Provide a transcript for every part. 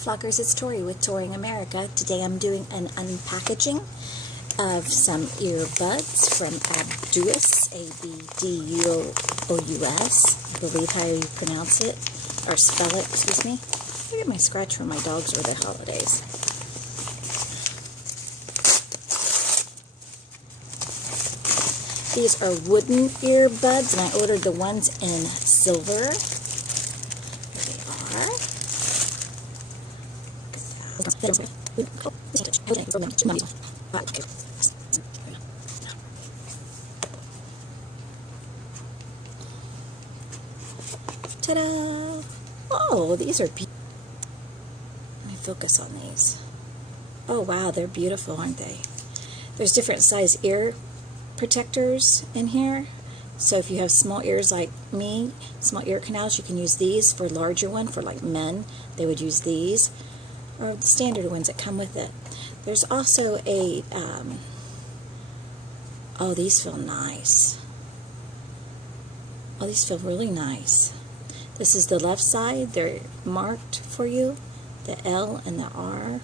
Flockers, it's Tori with Touring America. Today I'm doing an unpackaging of some earbuds from AUDBOS, A-B-D-U-O-U-S, I believe how you pronounce it, or spell it, excuse me. I get my scratch from my dogs over the holidays. These are wooden earbuds, and I ordered the ones in silver. There they are. Ta-da! Oh, these are beautiful. Let me focus on these. Oh wow, they're beautiful, aren't they? There's different size ear protectors in here. So if you have small ears like me, small ear canals, you can use these. For larger one, for like men, they would use these, or the standard ones that come with it. There's also a, oh, these feel nice. Oh, these feel really nice. This is the left side. They're marked for you, the L and the R.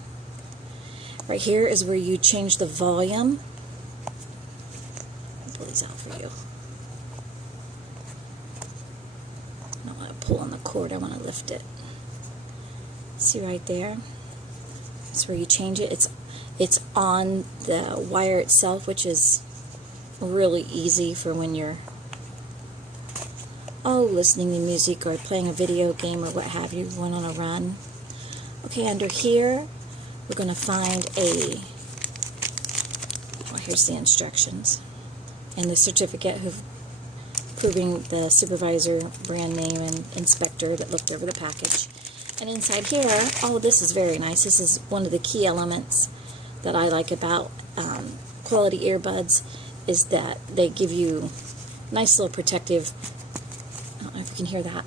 Right here is where you change the volume. I'll pull these out for you. I don't want to pull on the cord, I want to lift it. See right there? That's where you change it. It's on the wire itself, which is really easy for when you're listening to music or playing a video game or what have you, going on a run. Okay, under here we're going to find here's the instructions and the certificate proving the supervisor, brand name, and inspector that looked over the package. And inside here, oh, this is very nice. This is one of the key elements that I like about quality earbuds, is that they give you nice little protective, I don't know if you can hear that,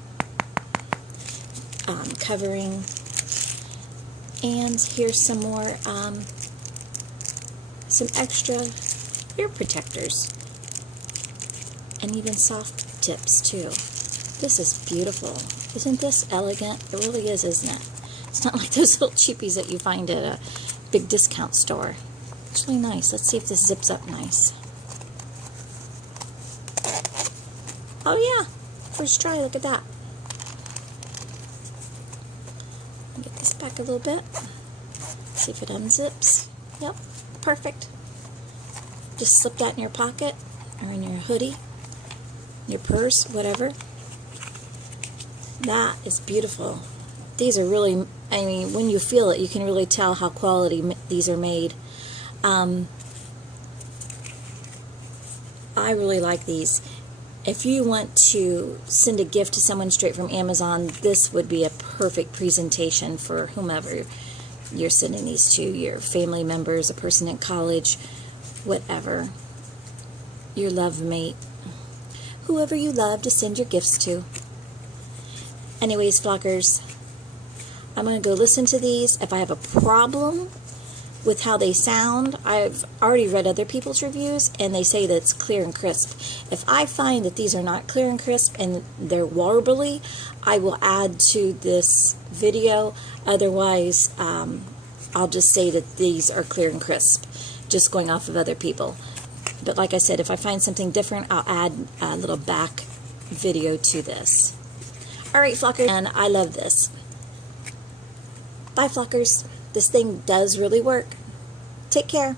covering. And here's some more, some extra ear protectors. And even soft tips too. This is beautiful. Isn't this elegant? It really is, isn't it? It's not like those little cheapies that you find at a big discount store. It's really nice. Let's see if this zips up nice. Oh yeah, first try, look at that. Get this back a little bit. See if it unzips. Yep, perfect. Just slip that in your pocket or in your hoodie, your purse, whatever. That is beautiful. These are really, I mean, when you feel it, you can really tell how quality these are made. I really like these. If you want to send a gift to someone straight from Amazon, this would be a perfect presentation for whomever you're sending these to, your family members, a person in college, whatever, your love mate, whoever you love to send your gifts to. Anyways, Flockers, I'm going to go listen to these. If I have a problem with how they sound, I've already read other people's reviews, and they say that it's clear and crisp. If I find that these are not clear and crisp and they're warbly, I will add to this video. Otherwise, I'll just say that these are clear and crisp, just going off of other people. But like I said, if I find something different, I'll add a little back video to this. Alright, Flockers, and I love this. Bye, Flockers. This thing does really work. Take care.